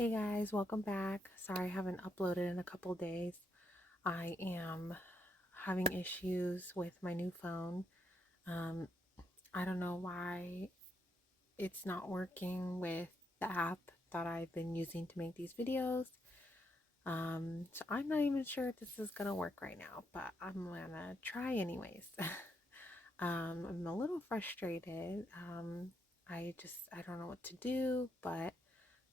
Hey guys, welcome back. Sorry I haven't uploaded in a couple days. I am having issues with my new phone. Um, I don't know why it's not working with the app that I've been using to make these videos. So I'm not even sure if this is gonna work right now, but I'm gonna try anyways. I'm a little frustrated. I don't know what to do, but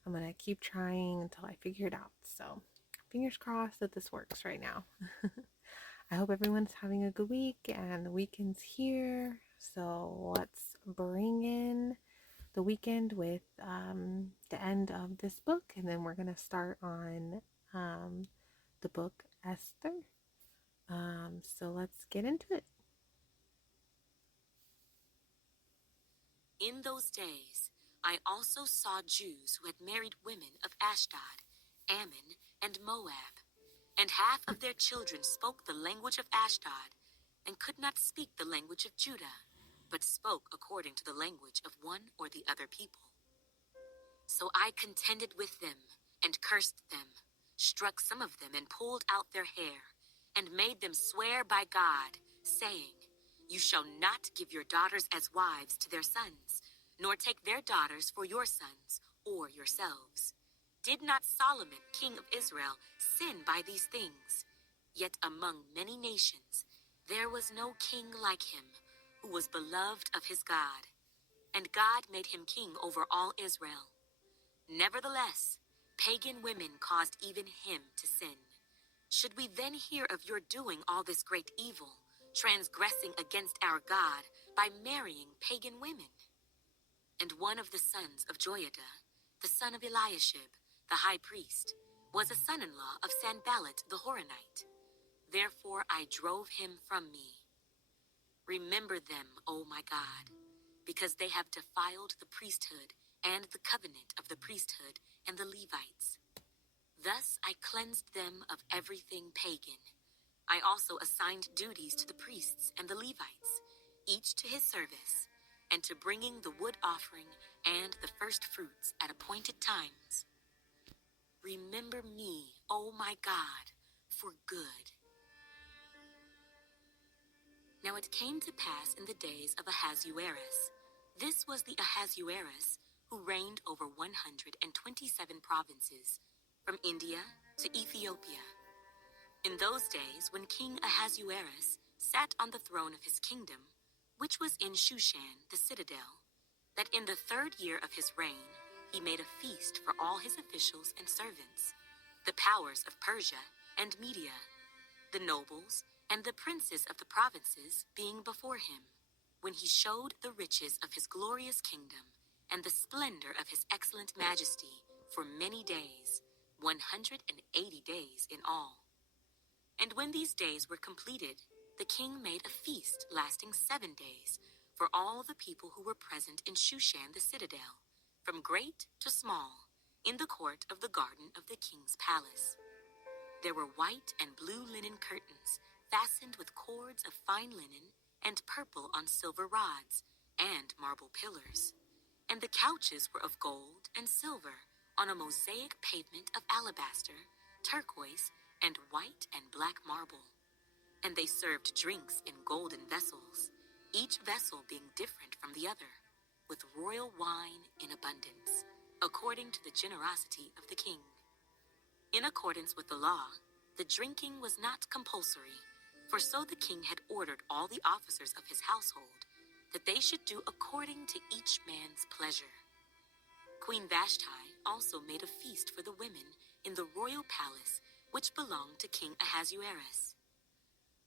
I'm gonna keep trying until I figure it out. So, fingers crossed that this works right now. I hope everyone's having a good week and the weekend's here. So, let's bring in the weekend with the end of this book, and then we're gonna start on the book Esther. So, let's get into it. In those days, I also saw Jews who had married women of Ashdod, Ammon, and Moab, and half of their children spoke the language of Ashdod, and could not speak the language of Judah, but spoke according to the language of one or the other people. So I contended with them, and cursed them, struck some of them, and pulled out their hair, and made them swear by God, saying, You shall not give your daughters as wives to their sons, nor take their daughters for your sons, or yourselves. Did not Solomon, king of Israel, sin by these things? Yet among many nations there was no king like him, who was beloved of his God, and God made him king over all Israel. Nevertheless, pagan women caused even him to sin. Should we then hear of your doing all this great evil, transgressing against our God by marrying pagan women? And one of the sons of Joiada, the son of Eliashib, the high priest, was a son-in-law of Sanballat the Horonite. Therefore I drove him from me. Remember them, O my God, because they have defiled the priesthood and the covenant of the priesthood and the Levites. Thus I cleansed them of everything pagan. I also assigned duties to the priests and the Levites, each to his service, and to bringing the wood offering and the first fruits at appointed times. Remember me, O my God, for good. Now it came to pass in the days of Ahasuerus. This was the Ahasuerus who reigned over 127 provinces, from India to Ethiopia. In those days, when King Ahasuerus sat on the throne of his kingdom, which was in Shushan the citadel, that in the 3rd year of his reign he made a feast for all his officials and servants, the powers of Persia and Media, the nobles and the princes of the provinces being before him, when he showed the riches of his glorious kingdom and the splendor of his excellent majesty for many days, 180 days in all. And when these days were completed, the king made a feast lasting 7 days for all the people who were present in Shushan the citadel, from great to small, in the court of the garden of the king's palace. There were white and blue linen curtains, fastened with cords of fine linen, and purple on silver rods, and marble pillars. And the couches were of gold and silver, on a mosaic pavement of alabaster, turquoise, and white and black marble. And they served drinks in golden vessels, each vessel being different from the other, with royal wine in abundance, according to the generosity of the king. In accordance with the law, the drinking was not compulsory, for so the king had ordered all the officers of his household, that they should do according to each man's pleasure. Queen Vashti also made a feast for the women in the royal palace which belonged to King Ahasuerus.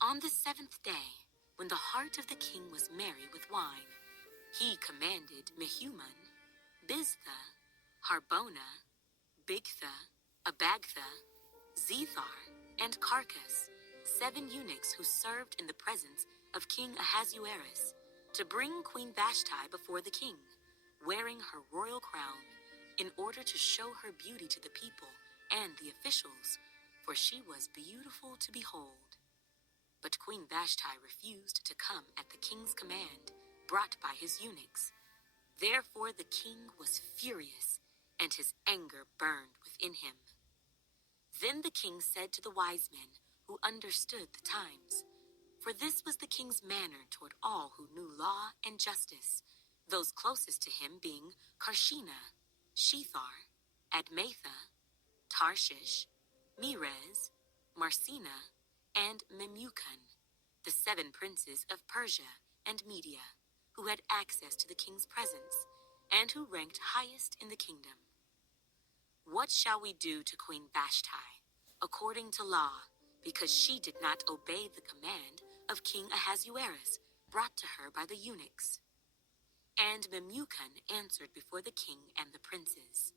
On the 7th day, when the heart of the king was merry with wine, he commanded Mehuman, Biztha, Harbona, Bigtha, Abagtha, Zethar, and Carcass, 7 eunuchs who served in the presence of King Ahasuerus, to bring Queen Vashti before the king, wearing her royal crown, in order to show her beauty to the people and the officials, for she was beautiful to behold. But Queen Vashti refused to come at the king's command, brought by his eunuchs. Therefore the king was furious, and his anger burned within him. Then the king said to the wise men who understood the times, for this was the king's manner toward all who knew law and justice, those closest to him being Karshena, Shethar, Admatha, Tarshish, Meres, Marsena, and Memucan, the 7 princes of Persia and Media, who had access to the king's presence, and who ranked highest in the kingdom. What shall we do to Queen Vashti, according to law, because she did not obey the command of King Ahasuerus brought to her by the eunuchs? And Memucan answered before the king and the princes,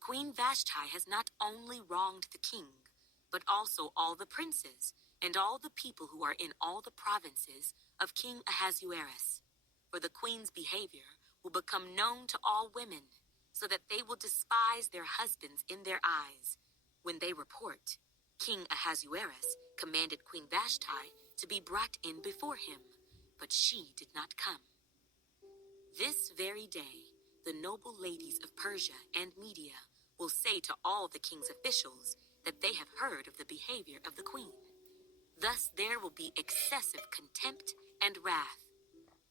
Queen Vashti has not only wronged the king, but also all the princes and all the people who are in all the provinces of King Ahasuerus. For the queen's behavior will become known to all women, so that they will despise their husbands in their eyes. When they report, King Ahasuerus commanded Queen Vashti to be brought in before him, but she did not come. This very day, the noble ladies of Persia and Media will say to all the king's officials that they have heard of the behavior of the queen. Thus there will be excessive contempt and wrath.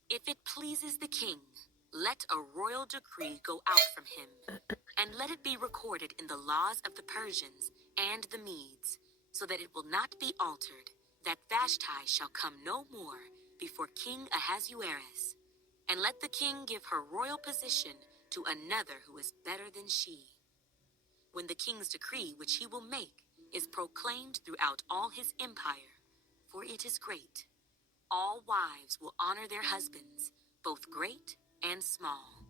If it pleases the king, let a royal decree go out from him, and let it be recorded in the laws of the Persians and the Medes, so that it will not be altered, that Vashti shall come no more before King Ahasuerus. And let the king give her royal position to another who is better than she. When the king's decree which he will make is proclaimed throughout all his empire, for it is great, all wives will honor their husbands, both great and small.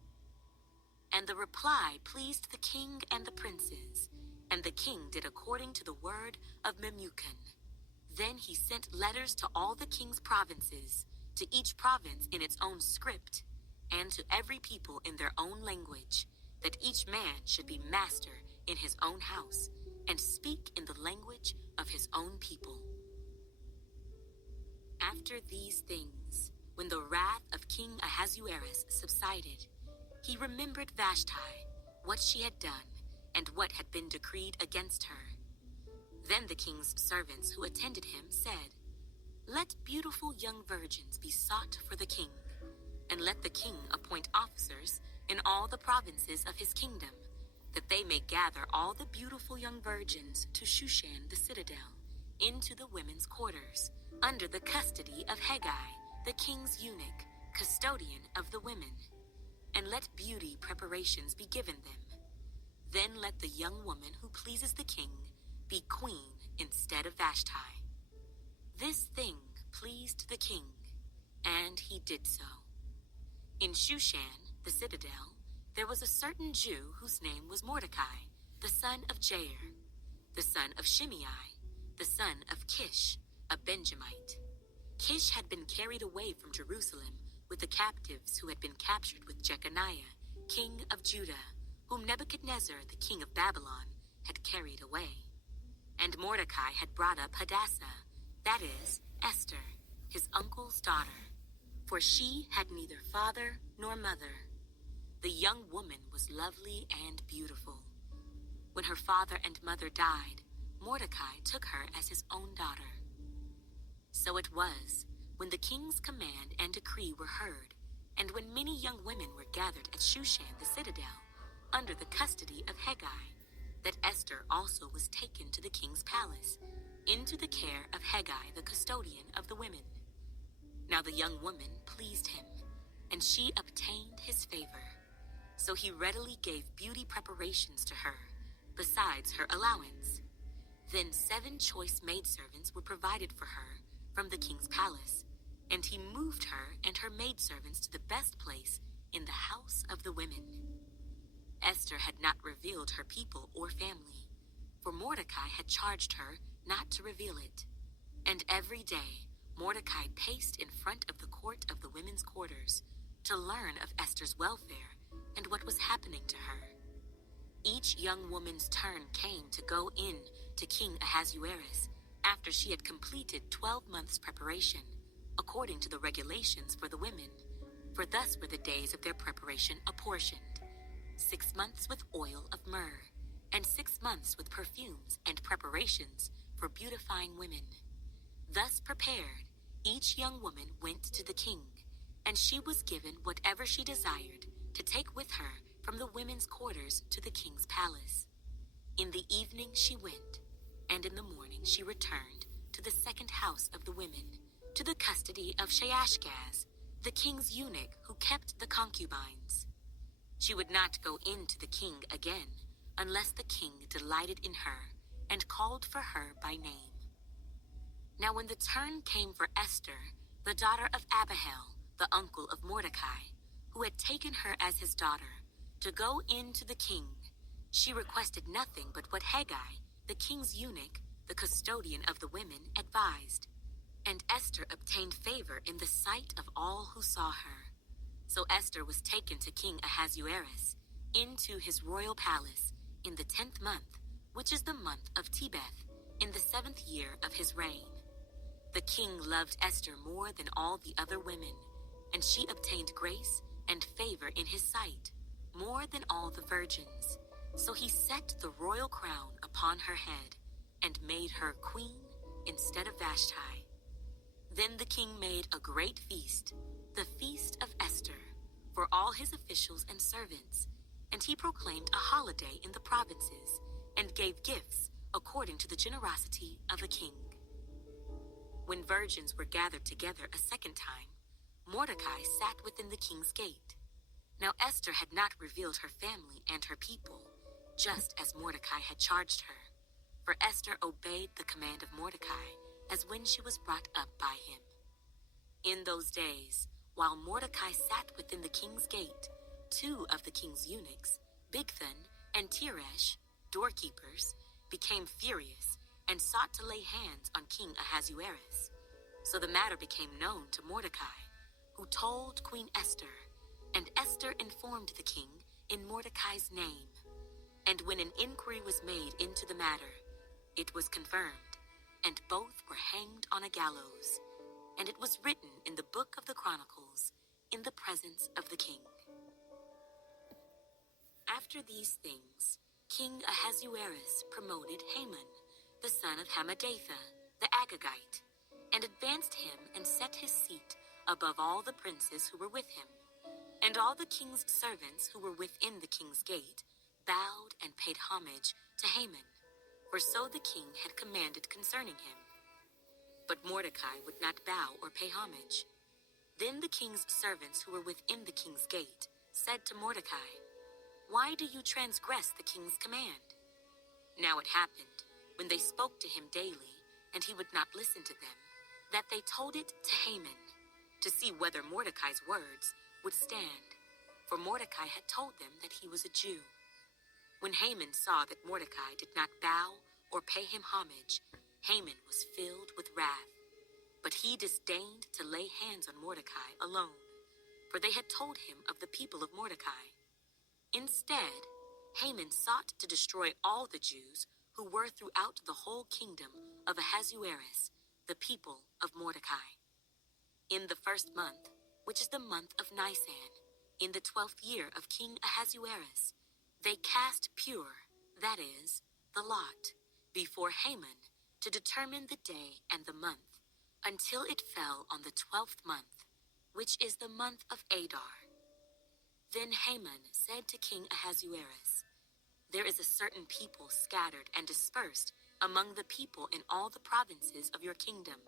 And the reply pleased the king and the princes, and the king did according to the word of Memucan. Then he sent letters to all the king's provinces, to each province in its own script, and to every people in their own language, that each man should be master in his own house, and speak in the language of his own people. After these things, when the wrath of King Ahasuerus subsided, he remembered Vashti, what she had done, and what had been decreed against her. Then the king's servants who attended him said, let beautiful young virgins be sought for the king, and let the king appoint officers in all the provinces of his kingdom, that they may gather all the beautiful young virgins to Shushan the citadel, into the women's quarters, under the custody of Hegai, the king's eunuch, custodian of the women. And let beauty preparations be given them. Then let the young woman who pleases the king be queen instead of Vashti. This thing pleased the king, and he did so. In Shushan, the citadel, there was a certain Jew whose name was Mordecai, the son of Jair, the son of Shimei, the son of Kish, a Benjamite. Kish had been carried away from Jerusalem with the captives who had been captured with Jeconiah, king of Judah, whom Nebuchadnezzar, the king of Babylon, had carried away. And Mordecai had brought up Hadassah, that is, Esther, his uncle's daughter, for she had neither father nor mother. The young woman was lovely and beautiful. When her father and mother died, Mordecai took her as his own daughter. So it was, when the king's command and decree were heard, and when many young women were gathered at Shushan the citadel, under the custody of Hegai, that Esther also was taken to the king's palace, into the care of Hegai the custodian of the women. Now the young woman pleased him, and she obtained his favor. So he readily gave beauty preparations to her, besides her allowance. Then 7 choice maidservants were provided for her from the king's palace, and he moved her and her maidservants to the best place in the house of the women. Esther had not revealed her people or family, for Mordecai had charged her not to reveal it. And every day Mordecai paced in front of the court of the women's quarters to learn of Esther's welfare and what was happening to her. Each young woman's turn came to go in to King Ahasuerus after she had completed 12 months' preparation, according to the regulations for the women, for thus were the days of their preparation apportioned. 6 months with oil of myrrh, and 6 months with perfumes and preparations for beautifying women. Thus prepared, each young woman went to the king, and she was given whatever she desired to take with her from the women's quarters to the king's palace. In the evening she went, and in the morning she returned to the second house of the women, to the custody of Shaashgaz, the king's eunuch who kept the concubines. She would not go in to the king again unless the king delighted in her and called for her by name. Now when the turn came for Esther, the daughter of Abihail, the uncle of Mordecai, who had taken her as his daughter, to go in to the king, she requested nothing but what Haggai, the king's eunuch, the custodian of the women, advised. And Esther obtained favor in the sight of all who saw her. So Esther was taken to King Ahasuerus into his royal palace in the 10th month, which is the month of Tebeth, in the 7th year of his reign. The king loved Esther more than all the other women, and she obtained grace and favor in his sight, more than all the virgins. So he set the royal crown upon her head and made her queen instead of Vashti. Then the king made a great feast, the feast of Esther, for all his officials and servants, and he proclaimed a holiday in the provinces and gave gifts according to the generosity of the king. When virgins were gathered together a second time, Mordecai sat within the king's gate. Now Esther had not revealed her family and her people, just as Mordecai had charged her. For Esther obeyed the command of Mordecai as when she was brought up by him. In those days, while Mordecai sat within the king's gate, 2 of the king's eunuchs, Bigthan and Teresh, doorkeepers, became furious and sought to lay hands on King Ahasuerus. So the matter became known to Mordecai, who told Queen Esther, and Esther informed the king in Mordecai's name. And when an inquiry was made into the matter, it was confirmed, and both were hanged on a gallows. And it was written in the book of the Chronicles, in the presence of the king. After these things, King Ahasuerus promoted Haman, the son of Hammedatha, the Agagite, and advanced him and set his seat above all the princes who were with him. And all the king's servants who were within the king's gate bowed and paid homage to Haman, for so the king had commanded concerning him. But Mordecai would not bow or pay homage. Then the king's servants who were within the king's gate said to Mordecai, "Why do you transgress the king's command?" Now it happened, when they spoke to him daily, and he would not listen to them, that they told it to Haman, to see whether Mordecai's words would stand, for Mordecai had told them that he was a Jew. When Haman saw that Mordecai did not bow or pay him homage, Haman was filled with wrath. But he disdained to lay hands on Mordecai alone, for they had told him of the people of Mordecai. Instead, Haman sought to destroy all the Jews who were throughout the whole kingdom of Ahasuerus, the people of Mordecai. In the 1st month, which is the month of Nisan, in the 12th year of King Ahasuerus, they cast pure, that is, the lot, before Haman to determine the day and the month, until it fell on the 12th month, which is the month of Adar. Then Haman said to King Ahasuerus, "There is a certain people scattered and dispersed among the people in all the provinces of your kingdom.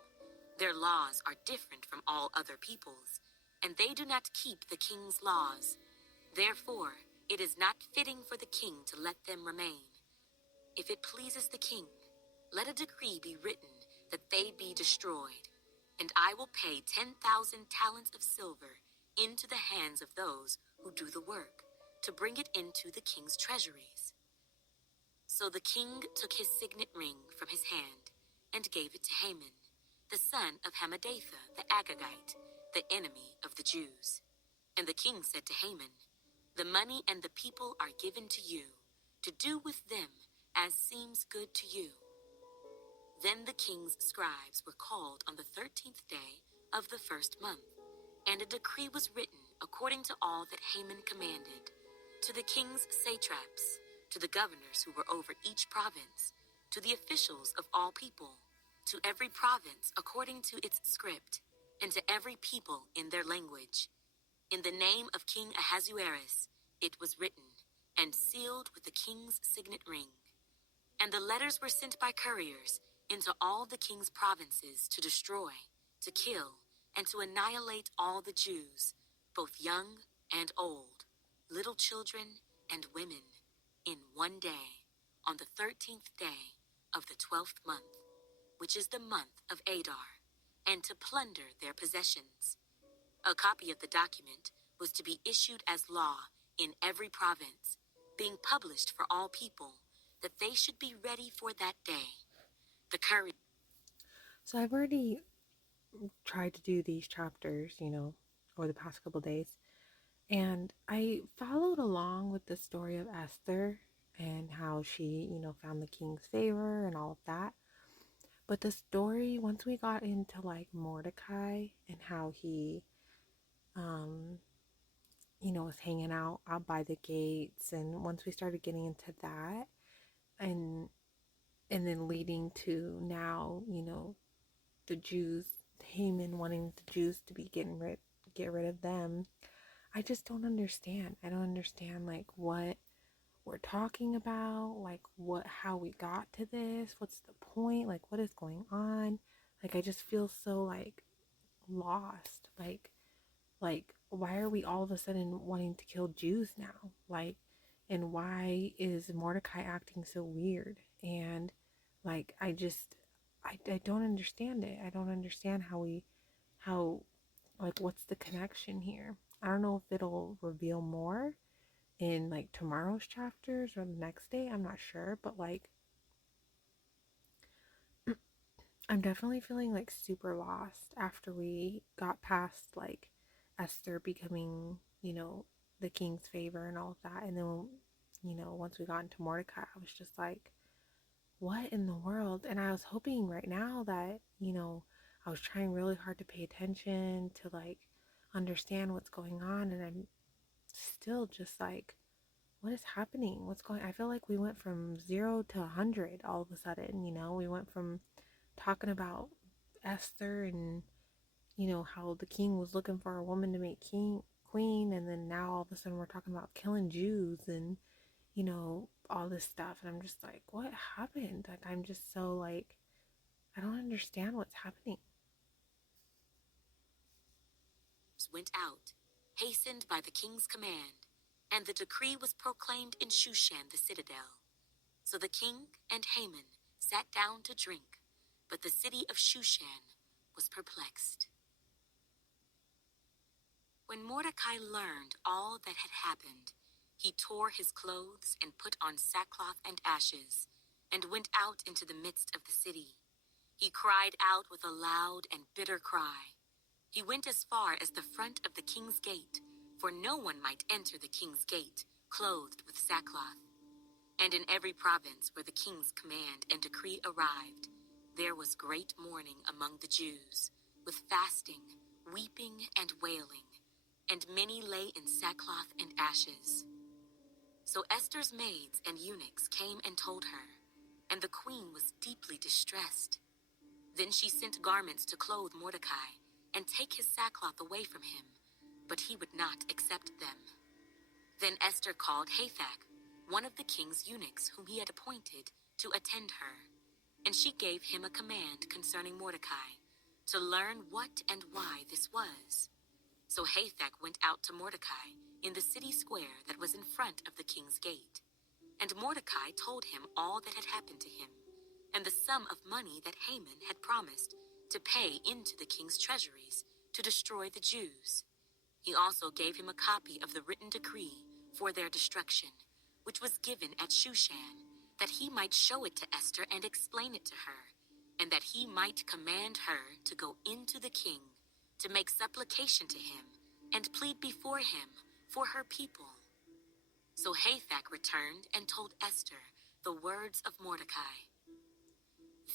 Their laws are different from all other peoples, and they do not keep the king's laws. Therefore, it is not fitting for the king to let them remain. If it pleases the king, let a decree be written that they be destroyed, and I will pay 10,000 talents of silver into the hands of those who do the work, to bring it into the king's treasuries." So the king took his signet ring from his hand and gave it to Haman, the son of Hammedatha the Agagite, the enemy of the Jews. And the king said to Haman, "The money and the people are given to you, to do with them as seems good to you." Then the king's scribes were called on the 13th day of the 1st month, and a decree was written according to all that Haman commanded. To the king's satraps, to the governors who were over each province, to the officials of all people, to every province according to its script, and to every people in their language. In the name of King Ahasuerus, it was written, and sealed with the king's signet ring. And the letters were sent by couriers into all the king's provinces to destroy, to kill, and to annihilate all the Jews, both young and old, little children and women, in one day, on the 13th day of the 12th month, which is the month of Adar, and to plunder their possessions. A copy of the document was to be issued as law in every province, being published for all people, that they should be ready for that day. The courier. So I've already tried to do these chapters, over the past couple days, and I followed along with the story of Esther and how she, found the king's favor and all of that. But the story, once we got into like Mordecai and how he, um, was hanging out by the gates, and once we started getting into that, and then leading to now, the Jews, Haman wanting the Jews to be get rid of them. I just don't understand. I don't understand like what we're talking about, like how we got to this, what's the point, like what is going on. Like I just feel so like lost. Like why are we all of a sudden wanting to kill Jews now? Like, and why is Mordecai acting so weird? And like I don't understand it. I don't understand how like what's the connection here? I don't know if it'll reveal more in like tomorrow's chapters or the next day. I'm not sure, but like I'm definitely feeling like super lost after we got past like Esther becoming, the king's favor and all of that. And then, once we got into Mordecai, I was just like, what in the world? And I was hoping right now that, I was trying really hard to pay attention to like understand what's going on. And I'm still just like, what is happening? What's going I feel like we went from 0 to 100 all of a sudden, we went from talking about Esther and, how the king was looking for a woman to make queen, and then now all of a sudden we're talking about killing Jews and, all this stuff. And I'm just like, what happened? Like, I'm just so like, I don't understand what's happening. Went out, hastened by the king's command, and the decree was proclaimed in Shushan the citadel. So the king and Haman sat down to drink, but the city of Shushan was perplexed. When Mordecai learned all that had happened, he tore his clothes and put on sackcloth and ashes, and went out into the midst of the city. He cried out with a loud and bitter cry. He went as far as the front of the king's gate, for no one might enter the king's gate clothed with sackcloth. And in every province where the king's command and decree arrived, there was great mourning among the Jews, with fasting, weeping, and wailing, and many lay in sackcloth and ashes. So Esther's maids and eunuchs came and told her, and the queen was deeply distressed. Then she sent garments to clothe Mordecai and take his sackcloth away from him, but he would not accept them. Then Esther called Hathach, one of the king's eunuchs whom he had appointed to attend her, and she gave him a command concerning Mordecai, to learn what and why this was. So Hathach went out to Mordecai in the city square that was in front of the king's gate. And Mordecai told him all that had happened to him, and the sum of money that Haman had promised to pay into the king's treasuries to destroy the Jews. He also gave him a copy of the written decree for their destruction, which was given at Shushan, that he might show it to Esther and explain it to her, and that he might command her to go into the king, to make supplication to him, and plead before him for her people. So Hathach returned and told Esther the words of Mordecai.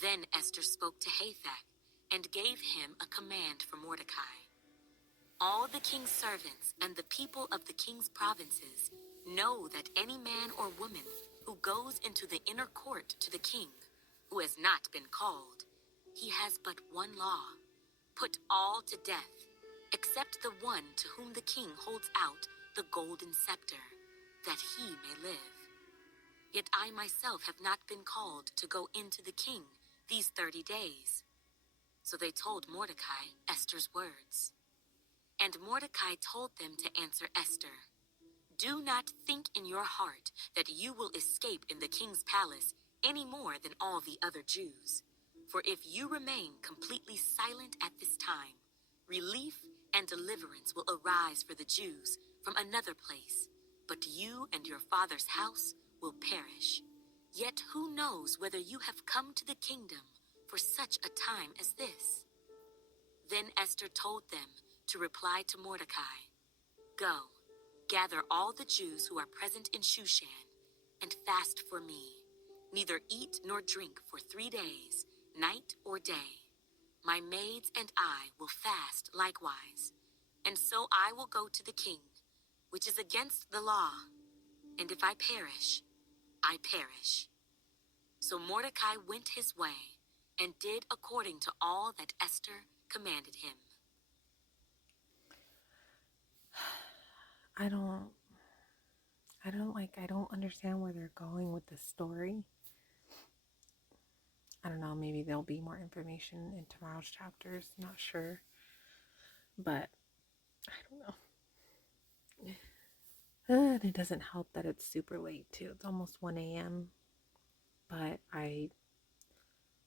Then Esther spoke to Hathach and gave him a command for Mordecai. All the king's servants and the people of the king's provinces Know that any man or woman who goes into the inner court to the king, who has not been called, he has but one law: put all to death, except the one to whom the king holds out the golden scepter, that he may live. Yet I myself have not been called to go into the king these 30 days. So they told Mordecai Esther's words. And Mordecai told them to answer Esther, "Do not think in your heart that you will escape in the king's palace any more than all the other Jews. For if you remain completely silent at this time, relief and deliverance will arise for the Jews from another place, but you and your father's house will perish. Yet who knows whether you have come to the kingdom for such a time as this?" Then Esther told them to reply to Mordecai, "Go, gather all the Jews who are present in Shushan, and fast for me. Neither eat nor drink for 3 days, night or day. My maids and I will fast likewise, and so I will go to the king, which is against the law. And if I perish, I perish." So Mordecai went his way and did according to all that Esther commanded him. I don't, I don't understand where they're going with this story. I don't know, maybe there'll be more information in tomorrow's chapters, not sure. But I don't know. And it doesn't help that it's super late too. It's almost 1 a.m. But I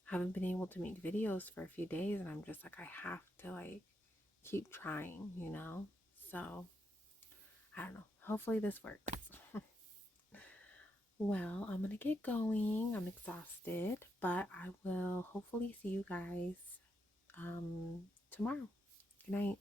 haven't been able to make videos for a few days, and I'm just like, I have to keep trying, you know? So I don't know. Hopefully this works. Well, I'm gonna get going. I'm exhausted, but I will hopefully see you guys tomorrow. Good night.